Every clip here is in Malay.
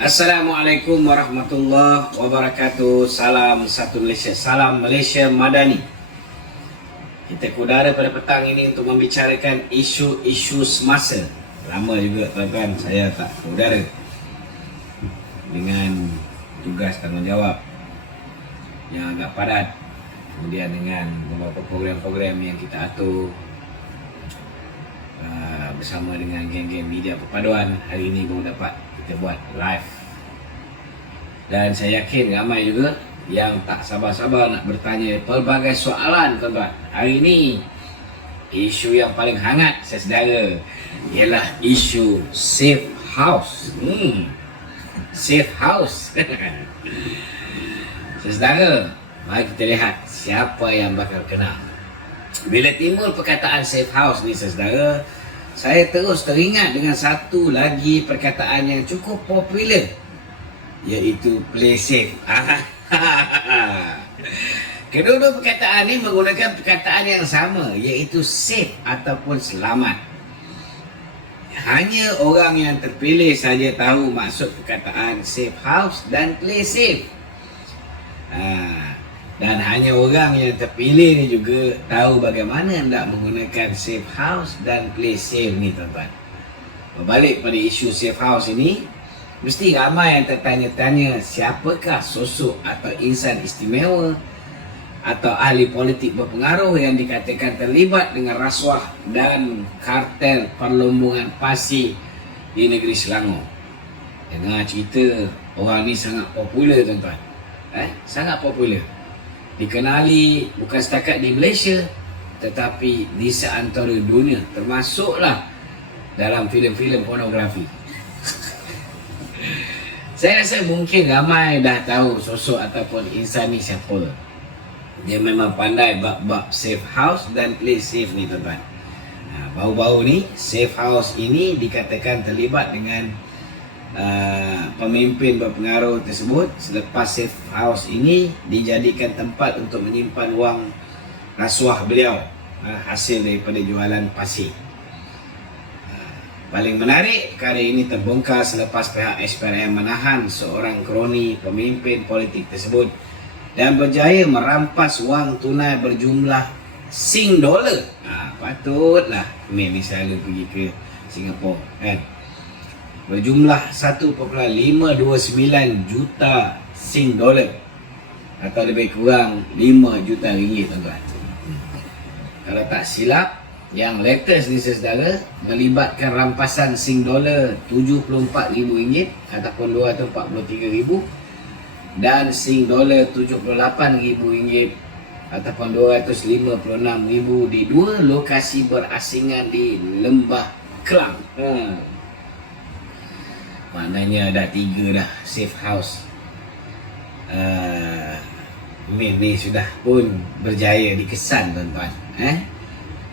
Assalamualaikum warahmatullahi wabarakatuh. Salam satu Malaysia, salam Malaysia Madani. Kita kudara pada petang ini untuk membicarakan isu-isu semasa. Lama juga tuan-tuan saya tak kudara dengan tugas tanggungjawab yang agak padat. Kemudian dengan beberapa program-program yang kita atur bersama dengan geng-geng media perpaduan. Hari ini baru dapat kita buat live. Dan saya yakin ramai juga yang tak sabar-sabar nak bertanya pelbagai soalan tuan-tuan. Hari ini isu yang paling hangat saya sedara ialah isu safe house. Safe house. Saudara, mari kita lihat siapa yang bakal kena. Bila timbul perkataan safe house ni saudara, saya terus teringat dengan satu lagi perkataan yang cukup popular, iaitu play safe. Kedua-dua perkataan ni menggunakan perkataan yang sama, iaitu safe ataupun selamat. Hanya orang yang terpilih saja tahu maksud perkataan safe house dan play safe. Dan hanya orang yang terpilih ni juga tahu bagaimana hendak menggunakan safe house dan play safe ni tuan-tuan. Berbalik pada isu safe house ini, mesti ramai yang tertanya-tanya siapakah sosok atau insan istimewa atau ahli politik berpengaruh yang dikatakan terlibat dengan rasuah dan kartel perlombongan pasir di negeri Selangor. Dengar cerita orang ni sangat popular tuan-tuan. Sangat popular. Dikenali bukan setakat di Malaysia tetapi di seantero dunia, termasuklah dalam filem-filem pornografi. Saya rasa mungkin ramai dah tahu sosok ataupun insan ni siapa. Dia memang pandai bab-bab safe house dan play safe ni tuan-tuan. Baru-baru ni safe house ini dikatakan terlibat dengan pemimpin berpengaruh tersebut selepas safe house ini dijadikan tempat untuk menyimpan wang rasuah beliau hasil daripada jualan pasir. Paling menarik, perkara ini terbongkar selepas pihak SPRM menahan seorang kroni pemimpin politik tersebut dan berjaya merampas wang tunai berjumlah $. Patutlah ni selalu pergi ke Singapura kan. Berjumlah 1.529 juta $, atau lebih kurang 5 juta ringgit tuan-tuan. Kalau tak silap, yang latest ni saudara melibatkan rampasan $74,000 ataupun RM243,000 dan $78,000 ataupun RM256,000 di dua lokasi berasingan di Lembah Kelang. Maknanya dah 3 dah safe house. Ni sudah pun berjaya dikesan tuan-tuan.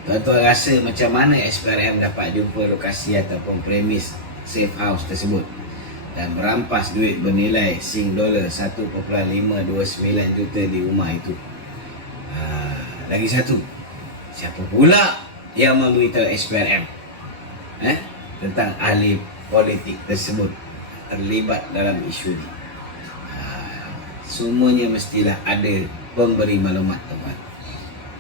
Tuan-tuan rasa macam mana SPRM dapat jumpa lokasi ataupun premis safe house tersebut dan merampas duit bernilai $1.529 juta di rumah itu. Lagi satu, siapa pula yang memberitahu SPRM tentang ahli politik tersebut terlibat dalam isu ini? Semuanya mestilah ada pemberi maklumat tuan-tuan.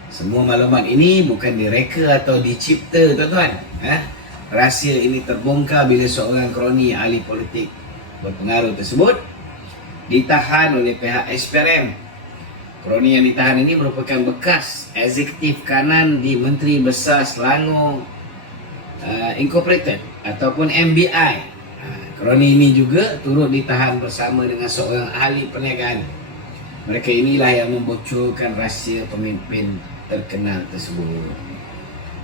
Semua maklumat ini bukan direka atau dicipta tuan-tuan. Rahsia ini terbongkar bila seorang kroni ahli politik berpengaruh tersebut ditahan oleh pihak SPRM. Kroni yang ditahan ini merupakan bekas eksekutif kanan di Menteri Besar Selangor Incorporated ataupun MBI. Kroni ini juga turut ditahan bersama dengan seorang ahli perniagaan. Mereka inilah yang membocorkan rahsia pemimpin terkenal tersebut.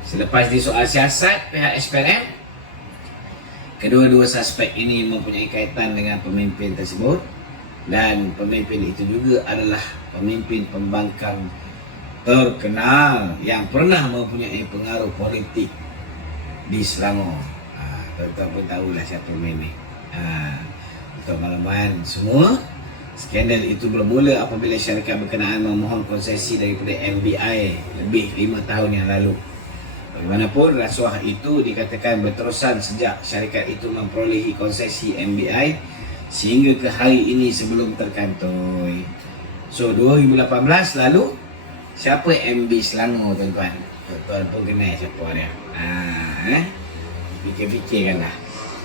Selepas disoal siasat pihak SPRM, kedua-dua suspek ini mempunyai kaitan dengan pemimpin tersebut dan pemimpin itu juga adalah pemimpin pembangkang terkenal yang pernah mempunyai pengaruh politik di Selangor. Tuan-tuan pun tahulah siapa ini. Untuk makluman semua, skandal itu bermula apabila syarikat berkenaan memohon konsesi daripada MBI lebih 5 tahun yang lalu. Bagaimanapun, rasuah itu dikatakan berterusan sejak syarikat itu memperolehi konsesi MBI sehingga ke hari ini sebelum terkantoi. So 2018 lalu, siapa MB Selangor tuan-tuan? Tuan-tuan pun kenal siapa dia. Fikir-fikirkanlah.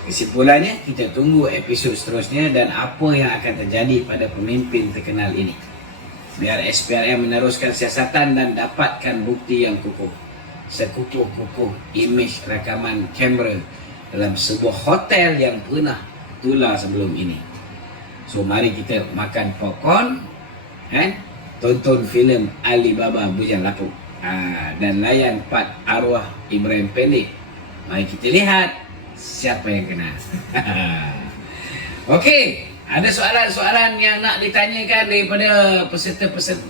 Kesimpulannya, kita tunggu episod seterusnya dan apa yang akan terjadi pada pemimpin terkenal ini. Biar SPRM meneruskan siasatan dan dapatkan bukti yang kukuh. Sekukuh-kukuh imej rakaman kamera dalam sebuah hotel yang pernah tular sebelum ini. So mari kita makan popcorn, tonton filem Alibaba Bujang Lapuk, dan layan part arwah Ibrahim Pendek. Mari kita lihat siapa yang kena. Okey, ada soalan-soalan yang nak ditanyakan daripada peserta-peserta,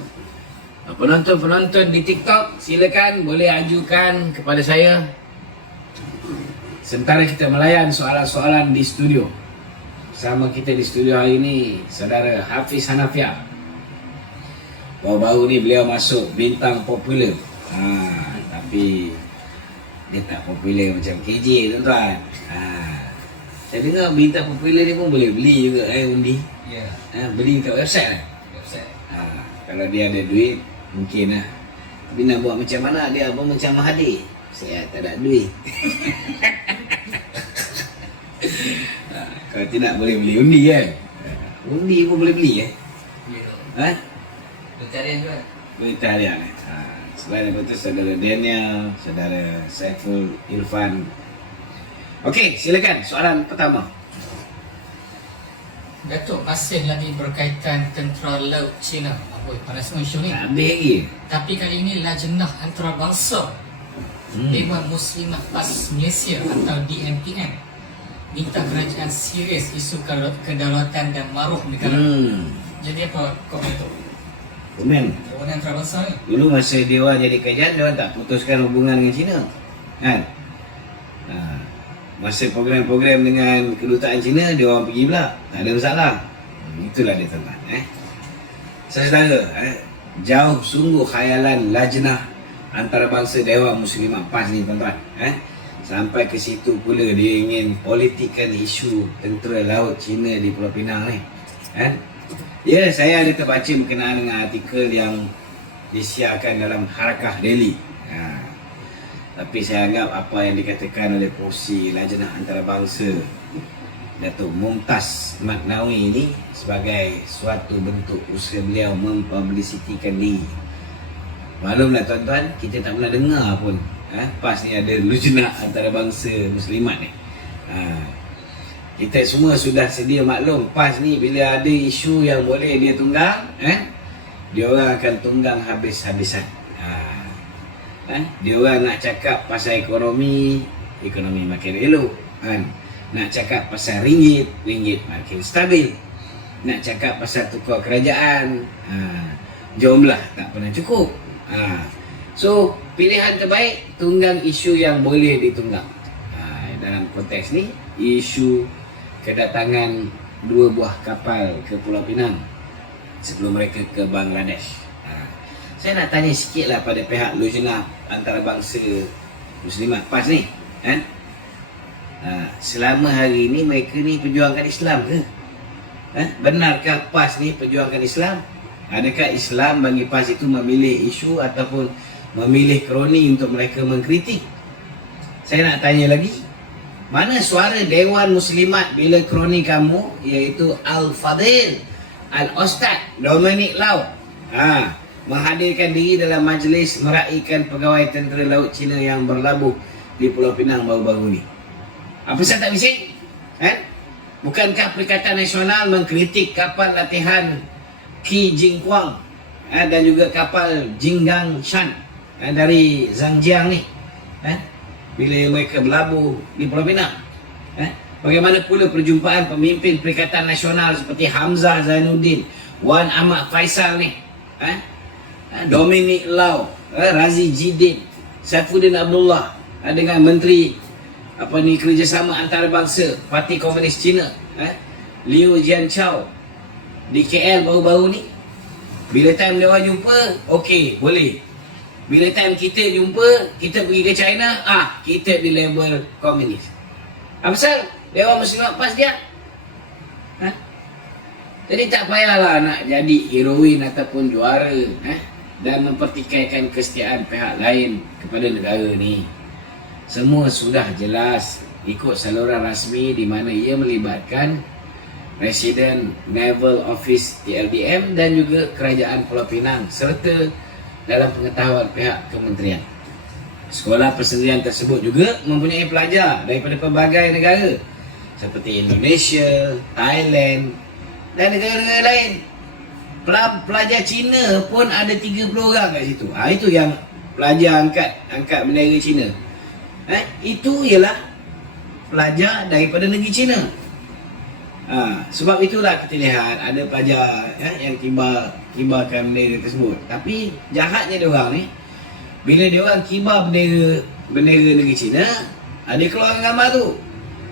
penonton-penonton di TikTok, silakan boleh ajukan kepada saya. Sementara kita melayan soalan-soalan di studio. Sama kita di studio hari ini, saudara Hafiz Hanafiah. Baru-baru ni beliau masuk bintang popular. Tapi dia tak popular macam KJ tuan-tuan. Saya dengar bintang popular ni pun boleh beli juga undi. Ya. Beli kat website lah. Website. Kalau dia ada duit, mungkin lah. Tapi nak buat macam mana, dia pun macam Mahathir. Saya tak ada duit. Kalau tidak boleh beli undi kan. Undi pun boleh beli Ya. Vegetarian juga. Vegetarian. Selain daripada itu, saudara Daniel, saudara Saiful Irfan. Okey, silakan soalan pertama. Datuk, masih lagi berkaitan tentera laut Cina. Apa pada semua isu ni. Tak habis lagi. Tapi kali ini Lajnah Antarabangsa Dewan Muslimat PAS Malaysia atau DMPM minta kerajaan serius isu kedaulatan dan maruah negara. Jadi apa komen tu? Komen. Dewan Antarabangsa ni. Dulu masa Dewan jadi kerajaan, Dewan tak putuskan hubungan dengan Cina. Kan? Masa program-program dengan kedutaan Cina, dia orang pergi pula. Tak ada masalah. Itulah dia tuan-tuan. Saudara, jauh sungguh khayalan Lajnah Antarabangsa Dewan Muslimat PAS ni tuan-tuan. Sampai ke situ pula dia ingin politikkan isu tentera laut Cina di Pulau Pinang ni. Ya, saya ada terbaca berkenaan dengan artikel yang disiarkan dalam Harakah Daily. Tapi saya anggap apa yang dikatakan oleh Pengerusi Lajnah Antarabangsa Datuk Mumtaz Maknawi ini sebagai suatu bentuk usaha beliau mempublisitikan diri. Maklumlah tuan-tuan, kita tak pernah dengar pun PAS ni ada Lajnah Antarabangsa Muslimat ni. Kita semua sudah sedia maklum, PAS ni bila ada isu yang boleh dia tunggang, dia orang akan tunggang habis-habisan. Dia orang nak cakap pasal ekonomi makin elok. Nak cakap pasal ringgit makin stabil. Nak cakap pasal tukar kerajaan, jumlah tak pernah cukup. So, pilihan terbaik tunggang isu yang boleh ditunggang. Dalam konteks ni, isu kedatangan 2 buah kapal ke Pulau Pinang sebelum mereka ke Bangladesh. Saya nak tanya sikit lah pada pihak Lajnah Antarabangsa Muslimat PAS ni. Selama hari ni mereka ni perjuangkan Islam ke? Benarkah PAS ni perjuangkan Islam? Adakah Islam bagi PAS itu memilih isu ataupun memilih kroni untuk mereka mengkritik? Saya nak tanya lagi, mana suara Dewan Muslimat bila kroni kamu iaitu Al-Fadhil Al-Ustaz Dominic Lau menghadirkan diri dalam majlis meraihkan pegawai tentera laut Cina yang berlabuh di Pulau Pinang baru-baru ni? Apa saya tak bising? Bukankah Perikatan Nasional mengkritik kapal latihan Qi Jingguang dan juga kapal Jinggang Shan dari Zhangjiang ni, bila mereka berlabuh di Pulau Pinang? Bagaimana pula perjumpaan pemimpin Perikatan Nasional seperti Hamzah Zainuddin, Wan Ahmad Faisal ni, Dominic Lau, Razi Jidin, Saifuddin Abdullah dengan Menteri Kerjasama Antarabangsa Parti Komunis Cina, Liu Jianchao di KL baru-baru ni. Bila time dia orang jumpa, okey, boleh. Bila time kita jumpa, kita pergi ke China, kita di label komunis. Apa pasal? Dewan Muslimat PAS dia? Jadi tak payahlah nak jadi heroin ataupun juara dan mempertikaikan kesetiaan pihak lain kepada negara ni. Semua sudah jelas ikut saluran rasmi di mana ia melibatkan Residen Naval Office TLDM dan juga Kerajaan Pulau Pinang serta dalam pengetahuan pihak kementerian. Sekolah persendirian tersebut juga mempunyai pelajar daripada pelbagai negara seperti Indonesia, Thailand dan negara-negara lain. Pelajar Cina pun ada 30 orang kat situ. Itu yang pelajar angkat bendera Cina. Itu ialah pelajar daripada negeri Cina. Sebab itulah kita lihat ada pelajar yang kibarkan bendera tersebut. Tapi jahatnya dia orang ni, bila dia orang kibar bendera negeri Cina, ada keluar gambar tu.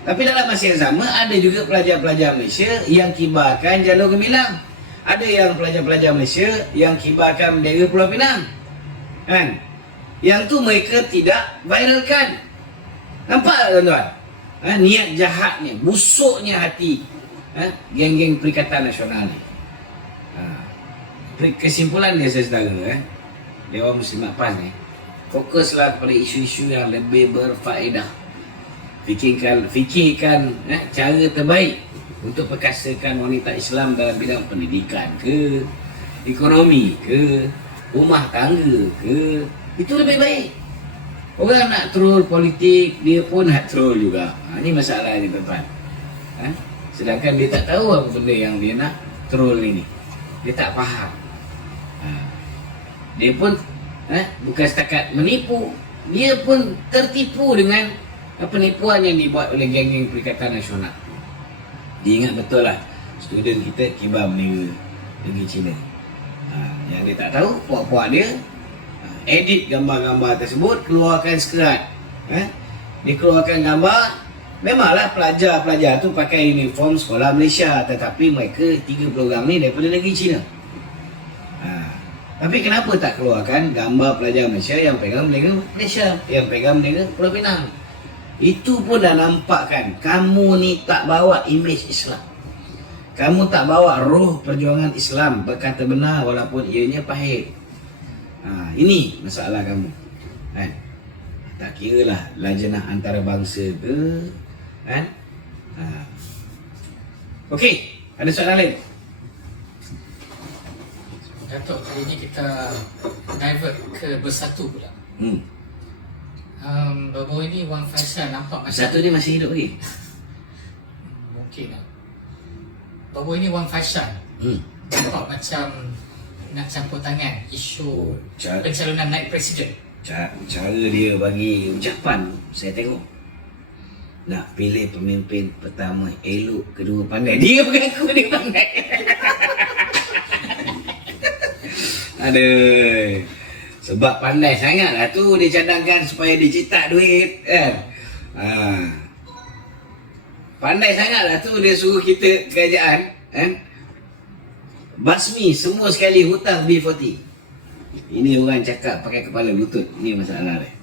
Tapi dalam masa yang sama ada juga pelajar-pelajar Malaysia yang kibarkan jalur gemilang. Ada yang pelajar-pelajar Malaysia yang kibarkan bendera Pulau Pinang. Kan? Yang tu mereka tidak viralkan. Nampak tak tuan-tuan? Niat jahatnya, busuknya hati geng-geng Perikatan Nasional ni. Kesimpulan dia saudara, Dewan Muslimat PAS ni, fokuslah kepada isu-isu yang lebih berfaedah. Fikirkan cara terbaik untuk perkasakan wanita Islam dalam bidang pendidikan ke, ekonomi ke, rumah tangga ke, itu lebih baik. Orang nak troll politik, dia pun nak troll juga. Ini masalah ni tuan-tuan. Sedangkan dia tak tahu apa benda yang dia nak troll ini. Dia tak faham. Dia pun bukan setakat menipu, dia pun tertipu dengan penipuan yang dibuat oleh geng-geng Perikatan Nasional. Dia ingat betul lah student kita kibar bendera negeri Cina. Yang dia tak tahu, puak-puak dia edit gambar-gambar tersebut, keluarkan sekerat. Dia keluarkan gambar. Memanglah pelajar-pelajar tu pakai uniform sekolah Malaysia, tetapi mereka 30 orang ni daripada negeri Cina. Tapi kenapa tak keluarkan gambar pelajar Malaysia yang pegang bendera Malaysia, yang pegang bendera Pulau Pinang? Itu pun dah nampak kan, kamu ni tak bawa imej Islam. Kamu tak bawa roh perjuangan Islam, berkata benar walaupun ianya pahit. Ini masalah kamu. Tak kira lah lajnah antarabangsa ke, Okey, ada soalan lain? Datuk, kali ni kita divert ke Bersatu pula. Baru ini Wan Faisal nampak macam Satu ni masih hidup lagi? mungkin lah. Baru ini Wan Faisal nampak macam nak campur tangan isu pencalonan naik presiden. Cara dia bagi ucapan, saya tengok nak pilih pemimpin pertama elok, kedua pandai. Dia mengaku dia pandai. Aduh, sebab pandai sangat lah tu dia cadangkan supaya dia cetak duit kan. Pandai sangat lah tu dia suruh kita kerajaan basmi semua sekali hutang B40. Ini orang cakap pakai kepala lutut. Ini masalah dia.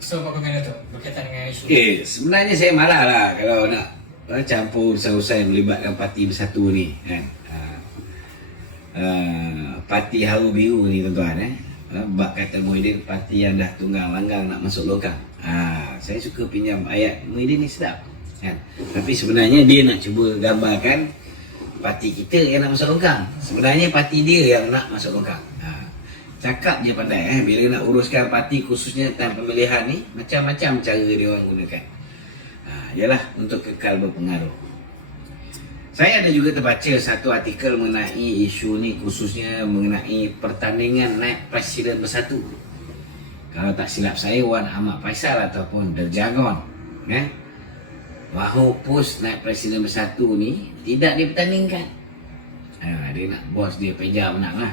So apa komen Datuk berkaitan dengan isu? Sebenarnya saya malah lah kalau nak campur urusan-urusan yang melibatkan parti Bersatu ni kan. Parti Haru Biru ni tuan-tuan bak kata Muhyiddin, parti yang dah tunggang langgang nak masuk longkang. Saya suka pinjam ayat Muhyiddin ni, sedap kan. Tapi sebenarnya dia nak cuba gambarkan parti kita yang nak masuk longkang. Sebenarnya parti dia yang nak masuk longkang. Cakap je pandai bila nak uruskan parti, khususnya tentang pemilihan ni, macam-macam cara dia orang gunakan. Ialah untuk kekal berpengaruh. Saya ada juga terbaca satu artikel mengenai isu ni, khususnya mengenai pertandingan naik Presiden Bersatu. Kalau tak silap saya, Wan Ahmad Faisal ataupun Derjagon mahu pos naik Presiden Bersatu ni tidak dipertandingkan. Dia nak bos dia peja menang lah.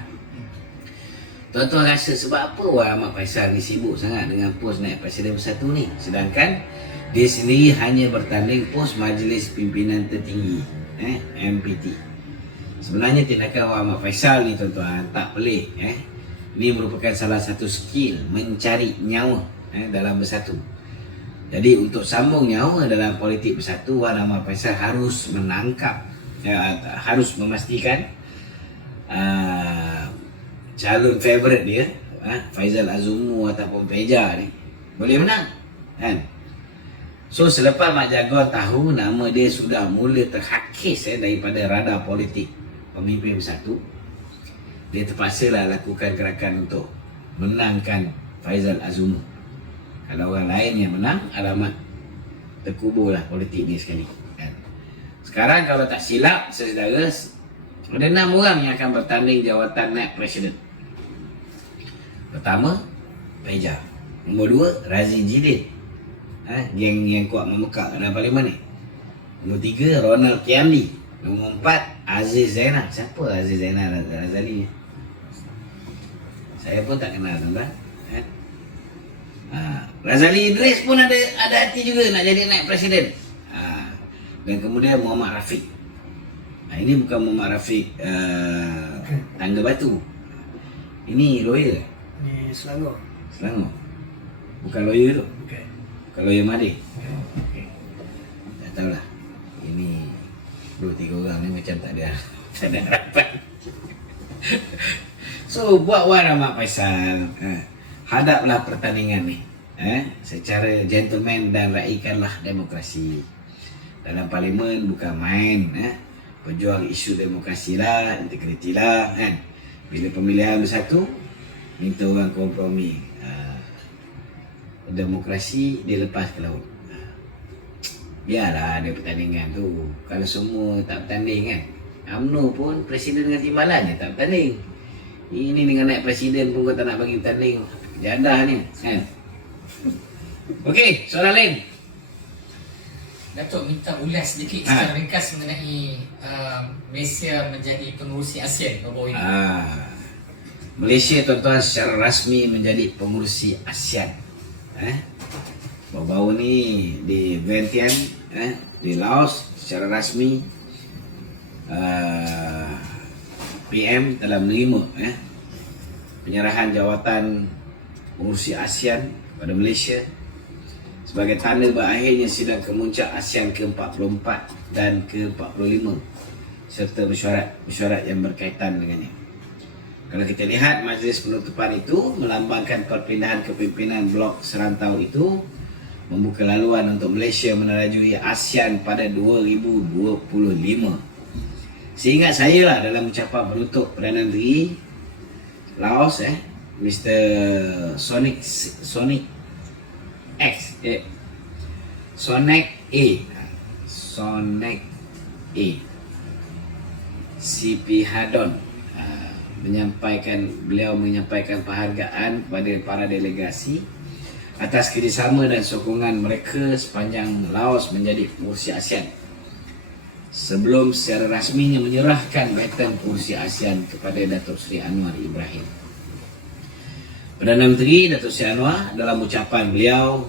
Tuan-tuan rasa sebab apa Wan Ahmad Faisal ni sibuk sangat dengan pos naik Presiden Bersatu ni, sedangkan dia sendiri hanya bertanding pos Majlis Pimpinan Tertinggi MPT. Sebenarnya tindakan Wan Ahmad Faisal ni tuan-tuan tak pelik. Ini merupakan salah satu skill mencari nyawa dalam Bersatu. Jadi untuk sambung nyawa dalam politik Bersatu, Wan Ahmad Faisal harus menangkap harus memastikan calon favourite dia, Faizal Azumu ataupun Peja ni boleh menang, kan? So selepas Mak Jaguar tahu nama dia sudah mula terhakis daripada radar politik pemimpin bersatu, dia terpaksalah lakukan gerakan untuk menangkan Faizal Azumu. Kalau orang lain yang menang, alamat terkuburlah politik ni sekali, kan? Sekarang kalau tak silap saudara, ada 6 orang yang akan bertanding jawatan naib presiden. Pertama, Peja. Nombor 2, Razin Jidin, geng yang kuat memekak dalam parlimen ni. Nombor 3, Ronald Kiamdi. Nombor 4, Aziz Zainal. Siapa Aziz Zainal Razali ni? Saya pun tak kenal, tuan-tuan. Razali Idris pun ada hati juga nak jadi naib presiden. Dan kemudian Muhammad Rafiq. Ini bukan Muhammad Rafiq Tangga Batu. Ini lawyer. Di Selangor. Selangor. Bukan lawyer tu. Bukan. Bukan lawyer Madin. Okay. Tak tahulah. Ini 2-3 orang ni macam tak ada harapan. So buat Wan Rahmat Faisal, hadaplah pertandingan ni, secara gentleman dan raikanlah demokrasi. Dalam parlimen bukan main, berjuang isu demokrasi lah, integriti lah, kan. Bila pemilihan bersatu, minta orang kompromi. Demokrasi dilepas ke laut. Biarlah ada pertandingan tu. Kalau semua tak bertanding, kan. UMNO pun presiden dengan timbalan je tak bertanding. Ini dengan naik presiden pun kau tak nak bagi bertanding. Jadah ni, kan. Okey, soalan lain. Datuk minta ulas sedikit secara ringkas mengenai Malaysia menjadi pengurusi ASEAN baru ini. Malaysia, tuan-tuan, secara rasmi menjadi pengurusi ASEAN. Baru-baru ni di Vientiane, di Laos, secara rasmi PM telah menerima penyerahan jawatan pengurusi ASEAN kepada Malaysia sebagai tanda berakhirnya sidang kemuncak ASEAN ke-44 dan ke-45 serta mesyuarat yang berkaitan dengannya. Kalau kita lihat majlis penutupan itu melambangkan perpindahan kepimpinan blok serantau itu membuka laluan untuk Malaysia menerajui ASEAN pada 2025. Seingat saya lah dalam ucapan penutup Perdana Menteri Laos, Mr. Sonic CP Hadon beliau menyampaikan penghargaan kepada para delegasi atas kerjasama dan sokongan mereka sepanjang Laos menjadi pengurusi ASEAN sebelum secara rasminya menyerahkan baton pengurusi ASEAN kepada Datuk Seri Anwar Ibrahim. Perdana Menteri Datuk Seri Anwar dalam ucapan beliau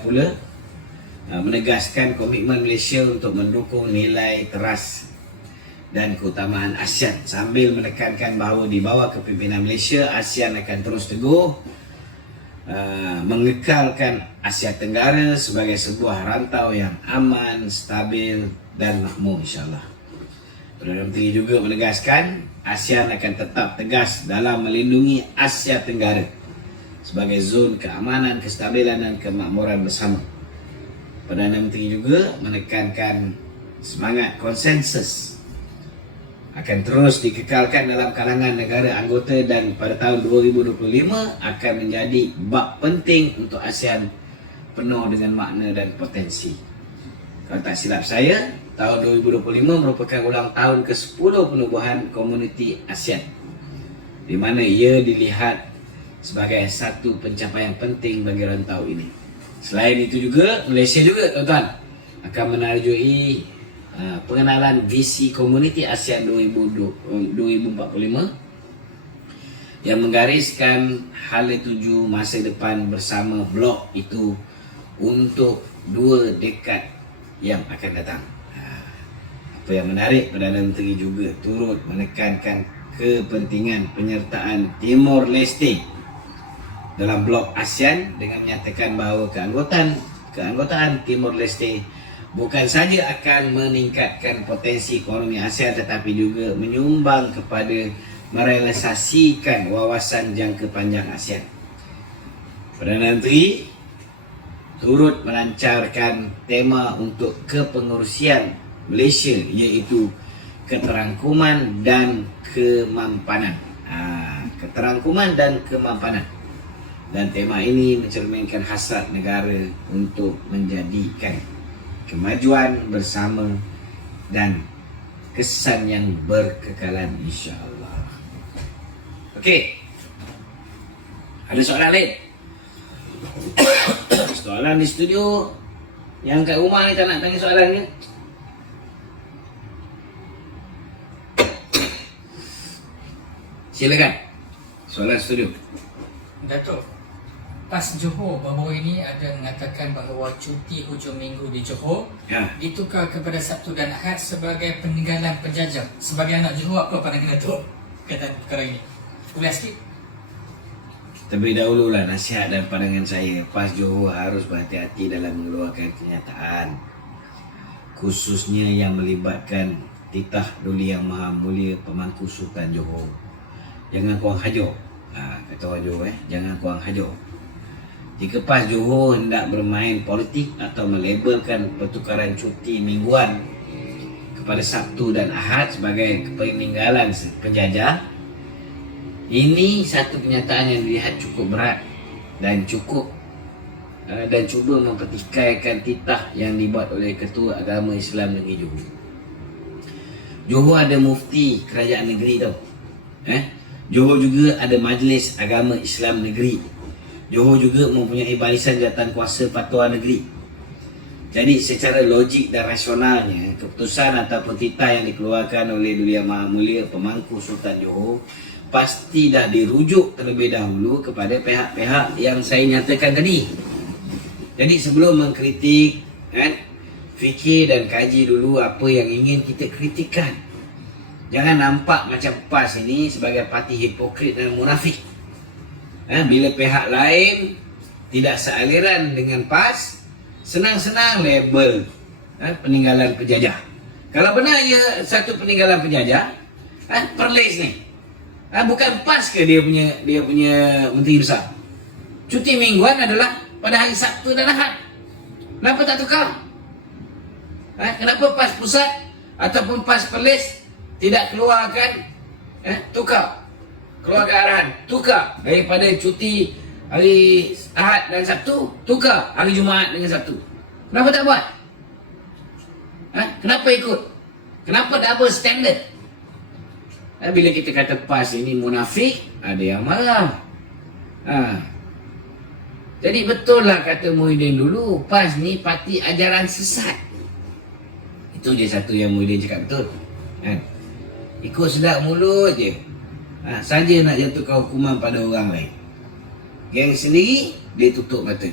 pula menegaskan komitmen Malaysia untuk mendukung nilai teras dan keutamaan ASEAN sambil menekankan bahawa di bawah kepimpinan Malaysia, ASEAN akan terus teguh mengekalkan Asia Tenggara sebagai sebuah rantau yang aman, stabil dan makmur, insyaAllah. Perdana Menteri juga menegaskan ASEAN akan tetap tegas dalam melindungi Asia Tenggara sebagai zon keamanan, kestabilan dan kemakmuran bersama. Perdana Menteri juga menekankan semangat konsensus akan terus dikekalkan dalam kalangan negara anggota dan pada tahun 2025 akan menjadi bab penting untuk ASEAN penuh dengan makna dan potensi. Kalau tak silap saya, tahun 2025 merupakan ulang tahun ke-10 penubuhan komuniti ASEAN, di mana ia dilihat sebagai satu pencapaian penting bagi rantau ini. Selain itu juga, Malaysia juga, tuan-tuan, akan menerjui pengenalan visi komuniti ASEAN 2045 yang menggariskan hala tuju masa depan bersama blok itu untuk 2 dekad yang akan datang. Apa yang menarik, Perdana Menteri juga turut menekankan kepentingan penyertaan Timor Leste dalam blok ASEAN dengan menyatakan bahawa keanggotaan Timor Leste bukan saja akan meningkatkan potensi ekonomi ASEAN tetapi juga menyumbang kepada merealisasikan wawasan jangka panjang ASEAN. Perdana Menteri turut melancarkan tema untuk kepengerusian Malaysia iaitu keterangkuman dan kemampanan. Keterangkuman dan kemampanan. Dan tema ini mencerminkan hasrat negara untuk menjadikan kemajuan bersama dan kesan yang berkekalan, insya-Allah. Okey. Ada soalan lain? Soalan di studio. Yang kat rumah ni tak nak tanya soalan ke? Silakan. Soalan studio. Datuk, PAS Johor baru ini ada mengatakan bahawa cuti hujung minggu di Johor Ya. ditukar kepada Sabtu dan Ahad sebagai peninggalan penjajah. Sebagai anak Johor, apa pandangan Datuk kata perkara ini? Boleh sikit? Terlebih dahululah nasihat dan pandangan saya, PAS Johor harus berhati-hati dalam mengeluarkan kenyataan, khususnya yang melibatkan titah Duli Yang Maha Mulia Pemangku Sultan Johor. Jangan kurang hajar. Kata orang Johor, jangan kurang hajar. Jika PAS Johor hendak bermain politik atau melabelkan pertukaran cuti mingguan kepada Sabtu dan Ahad sebagai peninggalan penjajah, ini satu kenyataan yang dilihat cukup berat dan cuba mempertikaikan titah yang dibuat oleh Ketua Agama Islam Negeri Johor. Johor ada mufti kerajaan negeri tau. Johor juga ada Majlis Agama Islam Negeri. Johor juga mempunyai barisan jawatankuasa fatwa negeri. Jadi secara logik dan rasionalnya, keputusan ataupun titah yang dikeluarkan oleh Duli Yang Maha Mulia Pemangku Sultan Johor pasti dah dirujuk terlebih dahulu kepada pihak-pihak yang saya nyatakan tadi. Jadi sebelum mengkritik, fikir dan kaji dulu apa yang ingin kita kritikan. Jangan nampak macam PAS ini sebagai parti hipokrit dan munafik. Bila pihak lain tidak sealiran dengan PAS, senang-senang label peninggalan penjajah. Kalau benar ia satu peninggalan penjajah, Perlis ni bukan PAS ke dia punya menteri besar? Cuti mingguan adalah pada hari Sabtu dan Ahad. Kenapa tak tukar? Kenapa PAS pusat ataupun PAS Perlis tidak keluarkan tukar, keluarkan arahan tukar daripada cuti hari Ahad dan Sabtu, tukar hari Jumaat dengan Sabtu? Kenapa tak buat? Kenapa ikut? Kenapa double standard? Bila kita kata PAS ini munafik, ada yang marah. Jadi betul lah kata Muhyiddin dulu, PAS ni parti ajaran sesat. Itu je satu yang Muhyiddin cakap betul. Ikut sedap mulut je. Saja nak jatuhkan hukuman pada orang lain. Geng sendiri, dia tutup mata.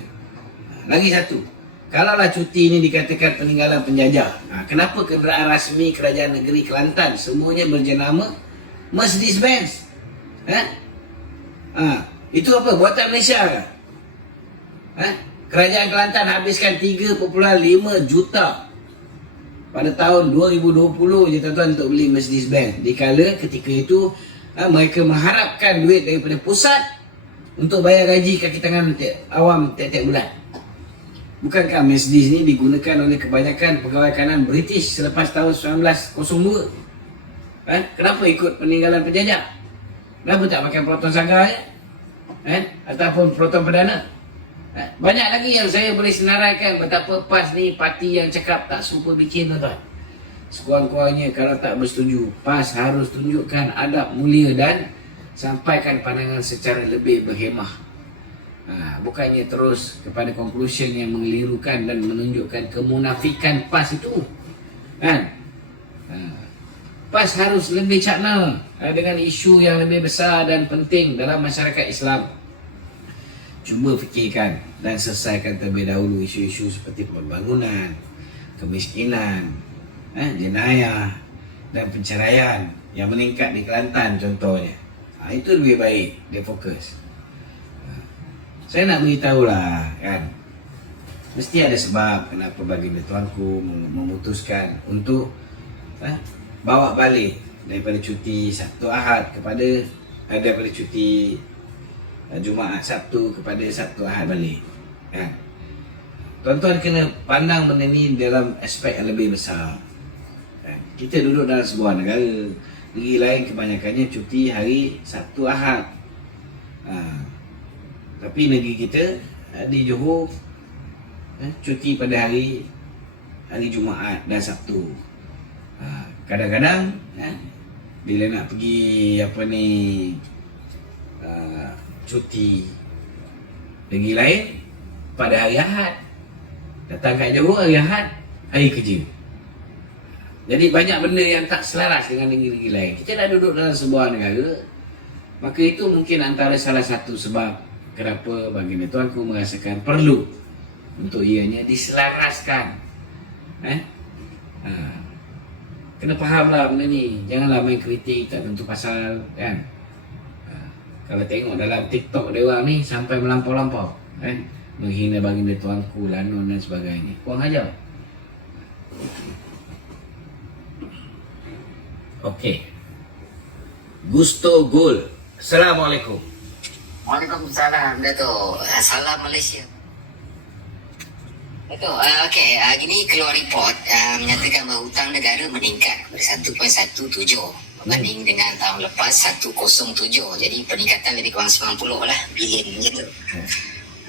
Lagi satu, kalaulah cuti ini dikatakan peninggalan penjajah, kenapa kenderaan rasmi kerajaan negeri Kelantan semuanya berjenama Mercedes-Benz? Itu apa? Buatan Malaysia ke? Kerajaan Kelantan habiskan 3.5 juta pada tahun 2020 je tuan-tuan untuk beli Mercedes-Benz. Dikala ketika itu mereka mengharapkan duit daripada pusat untuk bayar gaji kaki tangan awam tiap-tiap bulan. Bukankah Mercedes ni digunakan oleh kebanyakan pegawai kanan British selepas tahun 1902? Kenapa ikut peninggalan penjajah? Kenapa tak pakai Proton Saga je? Ataupun Proton Perdana? Banyak lagi yang saya boleh senaraikan betapa PAS ni parti yang cakap tak serupa bikin, tuan-tuan. Sekurang-kurangnya kalau tak bersetuju, PAS harus tunjukkan adab mulia dan sampaikan pandangan secara lebih berhemah. Bukannya terus kepada conclusion yang mengelirukan dan menunjukkan kemunafikan PAS itu. PAS harus lebih cakna dengan isu yang lebih besar dan penting dalam masyarakat Islam. Cuba fikirkan dan selesaikan terlebih dahulu isu-isu seperti pembangunan, kemiskinan, jenayah dan penceraian yang meningkat di Kelantan contohnya. Itu lebih baik dia fokus. Saya nak beritahu lah kan, Mesti ada sebab kenapa baginda tuanku memutuskan untuk bawa balik daripada cuti Sabtu Ahad kepada daripada cuti Jumaat Sabtu kepada Sabtu Ahad balik. Kan? Tuan-tuan kena pandang benda ni dalam aspek yang lebih besar. Kan? Kita duduk dalam sebuah negara, negeri lain kebanyakannya cuti hari Sabtu Ahad. Tapi negeri kita di Johor cuti pada hari Jumaat dan Sabtu. Kadang-kadang bila nak pergi cuti negeri lain pada hari Ahad, datang kat Johor hari Ahad, hari kerja. Jadi banyak benda yang tak selaras dengan negeri-negeri lain. Kita dah duduk dalam sebuah negara, maka itu mungkin antara salah satu sebab kenapa baginda tuanku merasakan perlu untuk ianya diselaraskan. Kena fahamlah benda ni. Janganlah main kritik tak tentu pasal, kan. Kalau tengok dalam TikTok dia orang ni sampai melampau-lampau, kan, menghina baginda tuanku, lanun dan sebagainya. Kurang ajar. Okey. Gusto Gul. Assalamualaikum. Waalaikumsalam, Dato'. Salam Malaysia. Dato', okey, gini keluar report menyatakan bahawa hutang negara meningkat kepada 1.17 berbanding dengan tahun lepas 107. Jadi peningkatan lebih kurang 90 lah bilion macam tu.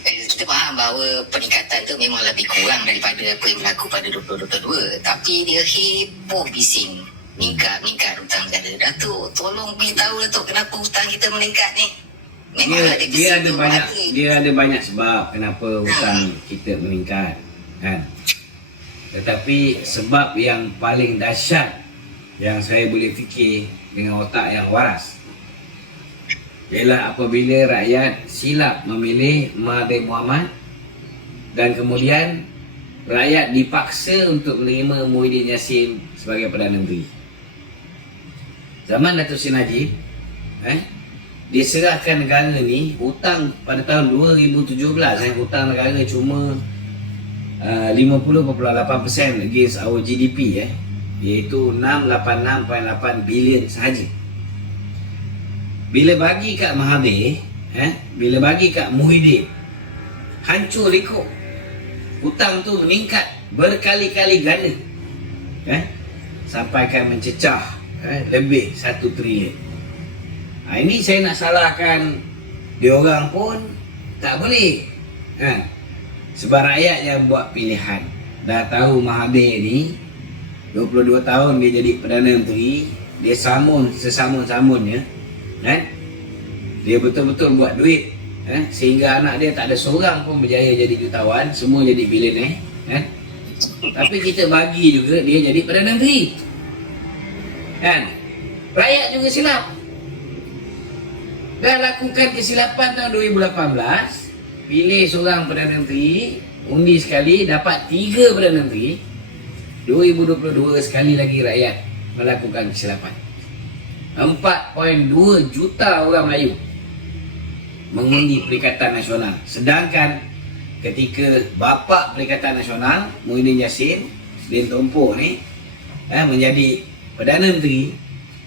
Kita faham bahawa peningkatan tu memang lebih kurang daripada apa yang berlaku pada 2022. Tapi dia heboh bising meningkat hutang negara. Dato', tolong beritahu Dato' kenapa hutang kita meningkat ni? Dia ada banyak sebab kenapa hutang kita meningkat, kan. Tetapi sebab yang paling dahsyat yang saya boleh fikir dengan otak yang waras ialah apabila rakyat silap memilih Mahathir Mohamad dan kemudian rakyat dipaksa untuk menerima Muhyiddin Yassin sebagai Perdana Menteri. Zaman Datuk Seri Najib, dia serahkan negara ni hutang pada tahun 2017, hutang negara cuma 50.8% against our GDP, iaitu 686.8 bilion sahaja. Bila bagi kat Mahathir, bila bagi kat Muhyiddin, hancur lekuk. Hutang tu meningkat berkali-kali ganda, sampaikan mencecah lebih 1 trilion. Ini saya nak salahkan diorang pun tak boleh, sebab rakyat yang buat pilihan. Dah tahu Mahathir ni 22 tahun dia jadi Perdana Menteri, dia sesamun-samunnya, dia betul-betul buat duit, sehingga anak dia tak ada seorang pun berjaya jadi jutawan, semua jadi billionaire, tapi kita bagi juga dia jadi Perdana Menteri, rakyat juga silap. Dah lakukan kesilapan tahun 2018, pilih seorang Perdana Menteri, undi sekali dapat 3 Perdana Menteri. 2022 sekali lagi rakyat melakukan kesilapan. 4.2 juta orang Melayu mengundi Perikatan Nasional. Sedangkan ketika bapa Perikatan Nasional Muhyiddin Yassin bin Tompok ni menjadi Perdana Menteri,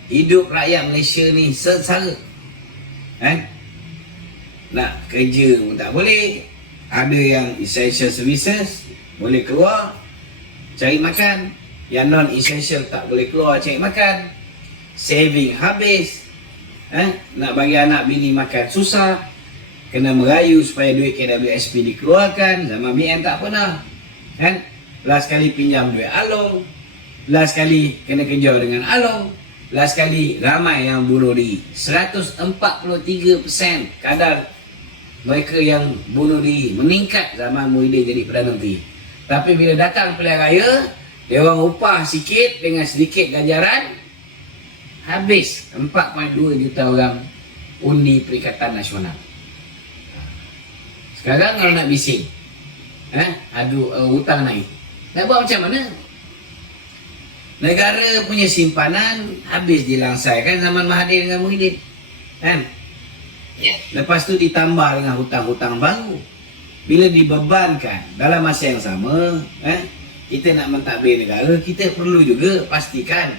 hidup rakyat Malaysia ni sengsara. Nak kerja pun tak boleh. Ada yang essential services boleh keluar cari makan, yang non essential tak boleh keluar cari makan. Saving habis, nak bagi anak bini makan susah, kena merayu supaya duit KWSP dikeluarkan. Zaman BN tak pernah, last kali pinjam duit Along, last kali kena kejar dengan Along, last kali ramai yang bunuh diri. 143% kadar mereka yang bunuh diri meningkat zaman Muhyiddin jadi Perdana Menteri. Tapi bila datang pilihan raya, dia orang upah sikit dengan sedikit ganjaran, habis 4.2 juta orang undi Perikatan Nasional. Sekarang kalau nak bising, hutang naik, nak buat macam mana? Negara punya simpanan habis dilangsaikan zaman Mahathir dengan Muhyiddin, Lepas tu ditambah dengan hutang-hutang baru. bila dibebankan dalam masa yang sama, kita nak mentadbir negara, kita perlu juga pastikan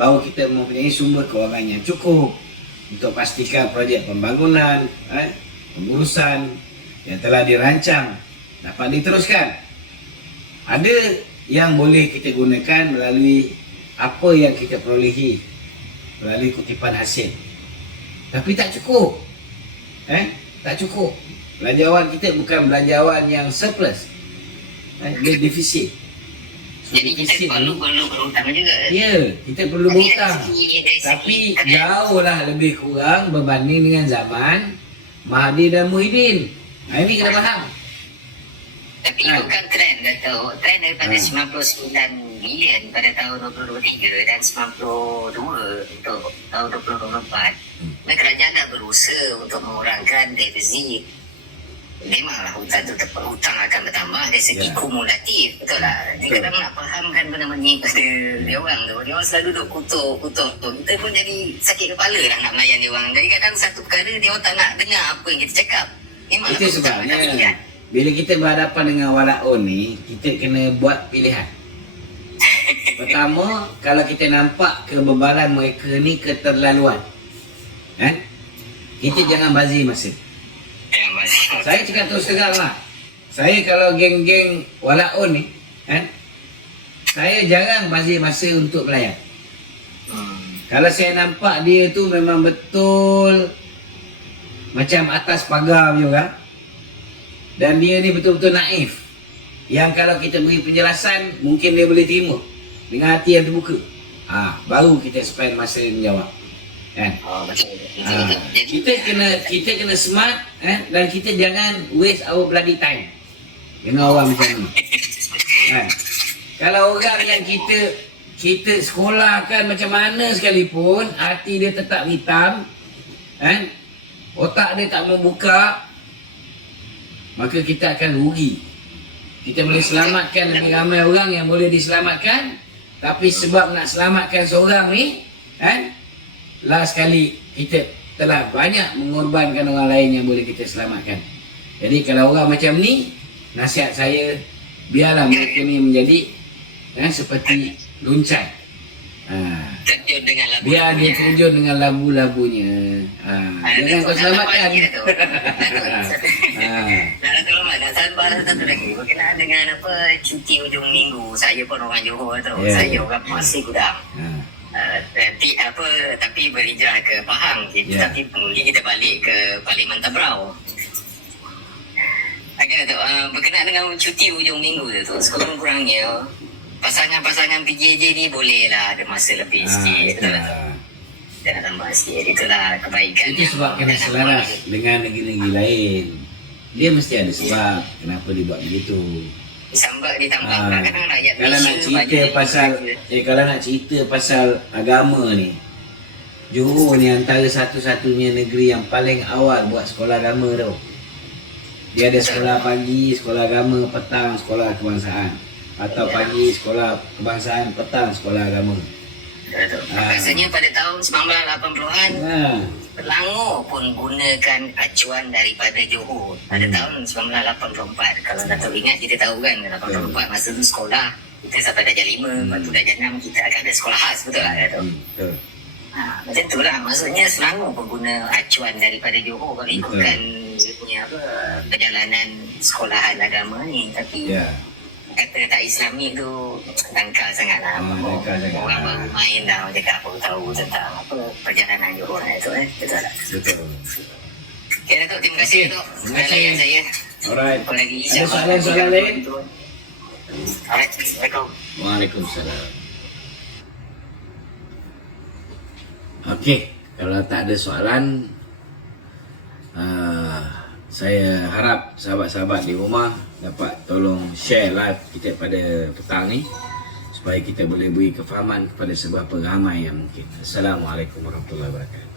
bahawa kita mempunyai sumber kewangan yang cukup untuk pastikan projek pembangunan, pengurusan yang telah dirancang dapat diteruskan. Ada yang boleh kita gunakan melalui apa yang kita perolehi melalui kutipan hasil, tapi tak cukup. Tak cukup. Belanjawan kita bukan belanjawan yang surplus, dia defisit. Jadi kita perlu berhutang juga. Ya, kita perlu berhutang. Tapi jauhlah lebih kurang berbanding dengan zaman Mahathir dan Muhyiddin. Ini kena faham. Tapi ikutkan trend trend daripada 99 bilion pada tahun 2023 dan 92 untuk tahun 2024, kerajaan dah berusaha untuk mengurangkan defisit. Memanglah hutang akan bertambah dari segi kumulatif, betul lah. Jadi kadang nak fahamkan benda-benda pada dia orang tu, dia orang selalu duduk kutuk. Kita pun jadi sakit kepala lah nak melayan dia orang. Jadi kadang satu perkara dia orang tak nak dengar apa yang kita cakap. Memanglah Itu sebabnya bila kita berhadapan dengan walaun ni, kita kena buat pilihan. Pertama, kalau kita nampak kebebalan mereka ni keterlaluan, kita jangan bazir masa. Saya cakap terus terang lah, saya kalau geng-geng walaun ni, saya jarang bazir masa untuk melayan. Kalau saya nampak dia tu memang betul macam atas pagar punya orang, dan dia ni betul-betul naif, yang kalau kita beri penjelasan mungkin dia boleh terima dengan hati yang terbuka, baru kita spend masa menjawab. Betul. Kita kena smart, dan kita jangan waste our bloody time dengan orang macam ni. Kalau orang yang kita sekolahkan macam mana sekalipun, hati dia tetap hitam, otak dia tak membuka, maka kita akan rugi. Kita boleh selamatkan lebih ramai orang yang boleh diselamatkan, tapi sebab nak selamatkan seorang ni, last kali kita telah banyak mengorbankan orang lain yang boleh kita selamatkan. Jadi kalau orang macam ni, nasihat saya, biarlah mereka ni menjadi seperti luncai. Terjun dengan labu. Biar dia terjun dengan labu-labunya. Jangan kau selamatkan. Nak sabar satu lagi. Berkenaan dengan cuti hujung minggu. Saya pun orang Johor tu. Saya orang Pasir Gudang. Tapi berhijrah ke Pahang. Tapi mungkin kita balik ke Parlimen Tabrau. Berkenaan dengan cuti hujung minggu tu, sekurang-kurangnya pasangan-pasangan PJJ ni boleh lah ada masa lebih sikit. Dan tambah sikit. Itulah kebaikan. Itu sebab kena selaras dengan negeri-negeri lain. Dia mesti ada sebab kenapa dia buat begitu. Sambak ditambah kadang rakyat Kalau nak cerita pasal kalau nak cerita pasal agama ni, Johor ni antara satu-satunya negeri yang paling awal buat sekolah agama tau. Dia ada sekolah pagi, sekolah agama, petang sekolah kebangsaan, atau pagi sekolah kebangsaan, petang sekolah agama. Rasanya pada tahun 1980-an Selangor pun gunakan acuan daripada Johor pada tahun 1984. Kalau Dato' ingat, kita tahu kan 84 masa tu sekolah kita sampai darjah 5, lepas tu darjah 6 kita akan ada sekolah khas, betul tak Dato'? Betul. Macam tu lah, maksudnya Selangor pun guna acuan daripada Johor kalau ikutkan dia punya perjalanan sekolahan agama ni. Tapi kata tak Islami tu dangkal sangat lah. Orang baru main dah cakap apa tahu tentang perjalanan Johor itu. Betul tak? Betul. Okay Dato', terima kasih Dato'. Terima kasih. Saya. Alright. Apa lagi? Ada soalan-soalan lain? Assalamualaikum. Waalaikumsalam. Okey, kalau tak ada soalan, saya harap sahabat-sahabat di rumah dapat tolong share live kita pada petang ni supaya kita boleh beri kefahaman kepada seberapa ramai yang mungkin. Assalamualaikum warahmatullahi wabarakatuh.